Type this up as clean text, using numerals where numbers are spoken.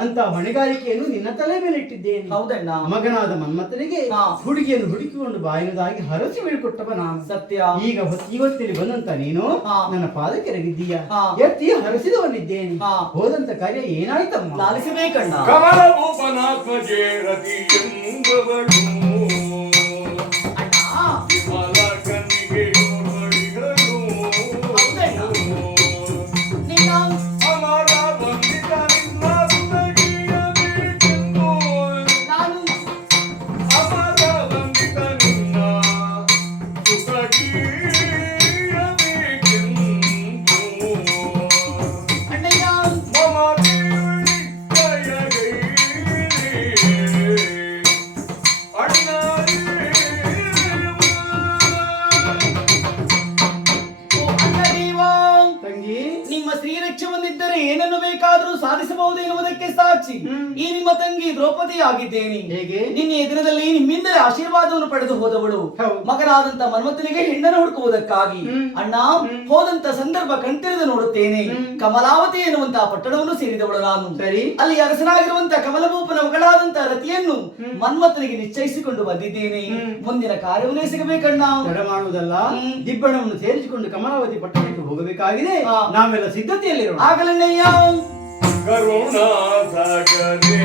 ಅಂತ ಹೊಣೆಗಾರಿಕೆಯನ್ನು ನಿನ್ನ ತಲೆ ಮೇಲೆ ಇಟ್ಟಿದ್ದೇನೆ. ಹೌದಣ್ಣ. ಮಗನಾದ ಮನ್ಮಥನಿಗೆ ಹುಡುಗಿಯನ್ನು ಹುಡುಕಿಕೊಂಡು ಬಾಯಿನದಾಗಿ ಹರಸಿ ಬೀಳ್ಕೊಟ್ಟವ ನಾನು. ಸತ್ಯ. ಈಗ ಇವತ್ತಿಲ್ಲಿ ಬಂದಂತ ನೀನು ನನ್ನ ಪಾದಕ್ಕೆ ಎರಗಿದ್ದೀಯ. ಎತ್ತಿ ಹರಸಿದವನಿದ್ದೇನೆ. ಹೋದಂತ ಕಾರ್ಯ ಏನಾಯ್ತಮ್ಮ? ಲಾಲಿಸಬೇಕಣ್ಣ. ಕಮಲ ಭೂಪನಾತ್ಮಜೇ ರತಿ ಎಂಬವಳು ವಿಮಲ ಕನ್ನಿಗೆಯು ಬಳಿಗಳು ಅಮರ ವಂದಿತ ನಿನ್ನ ಸುನಗಿಯಬೇಕೆಂದು ಅಮರ ವಂದಿತ ನಿನ್ನ ಸುನಗಿಯಬೇಕೆಂದು ಮಮ ದೇವಳಿ ಕೈಯಗೈರಿ ಅಣ್ಣಾರಿ ತಂಗಿ, ನಿಮ್ಮ ಶ್ರೀರಕ್ಷವನ್ನಿದ್ದರೆ ಏನನ್ನು ಬೇಕಾದರೂ ಸಾಧಿಸಬಹುದು ಎನ್ನುವುದಕ್ಕೆ ಸಾಕ್ಷಿ ಈ ನಿಮ್ಮ ತಂಗಿ ದ್ರೌಪದಿ ಆಗಿದ್ದೇನೆ. ಹೇಗೆ? ನಿನ್ನೆ ದಿನದಲ್ಲಿ ನಿಮ್ಮಿಂದಲೇ ಆಶೀರ್ವಾದವನ್ನು ಪಡೆದು ಹೋದವಳು. ಮಗನಾದಂತ ಮನ್ಮಥನಿಗೆ ಹೆಣ್ಣನ್ನು ಹುಡುಕುವುದಕ್ಕಾಗಿ ಅಣ್ಣ ಹೋದಂತ ಸಂದರ್ಭ ಕಣ್ತೆರೆದು ನೋಡುತ್ತೇನೆ. ಕಮಲಾವತಿ ಎನ್ನುವಂತಹ ಪಟ್ಟಣವನ್ನು ಸೇರಿದವಳು ನಾನು. ಸರಿ. ಅಲ್ಲಿ ಅರಸನಾಗಿರುವಂತ ಕಮಲಭೂಪನ ಮಗಳಾದಂತ ರತಿಯನ್ನು ಮನ್ಮಥನಿಗೆ ನಿಶ್ಚಯಿಸಿಕೊಂಡು ಬಂದಿದ್ದೇನೆ. ಮುಂದಿನ ಕಾರ್ಯವನ್ನೇ ಸಿಗಬೇಕಣ್ಣ. ತಡ ಮಾಡುವುದಲ್ಲ, ದಿಬ್ಬಣವನ್ನು ಸೇರಿಸಿಕೊಂಡು ಕಮಲಾವತಿ ಪಟ್ಟಣಕ್ಕೆ ಹೋಗಬೇಕಾಗಿದೆ. ನಾವೆಲ್ಲ ಸಿದ್ಧತೆಯಲ್ಲಿರೋಣ. ಆಗಲಣ್ಣಯ್ಯ. ಕರುಣಾ ಸಾಗರೇ